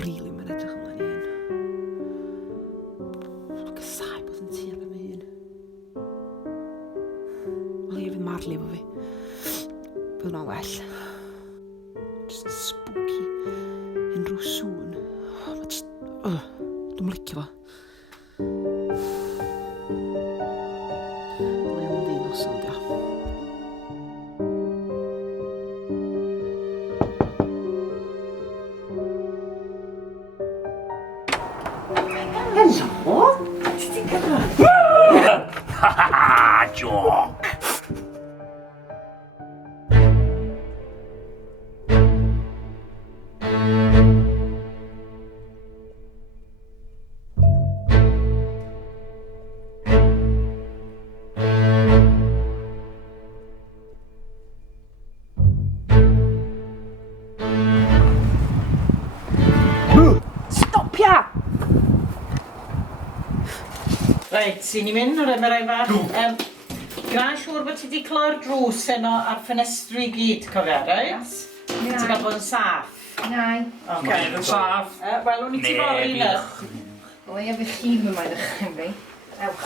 rili mae'n edrych ymlaen i hyn. Dwi'n gysau bod yn tu efo mi hun. Wel i fi marlu efo fi. Bydd hwnna'n well. Just yn spooky. Unrhyw sŵn. Mae just... Dwi'n licio fo. Le am di noson, dio. Helo? Ti di gyrraedd? Haha, joc! Stopia! Reit, sy'n ni'n mynd o'r emerai fach. Gra'n siŵr bod ti wedi clo'r drws yno ar ffenestri i gyd, cofia, reit? Ti'n cael bod yn saff? Nai. Mae'n yn saff. Wel, o'n i ti fori yna. Wel, ia fi chi fy mae'n ddechrau fi. Ewch.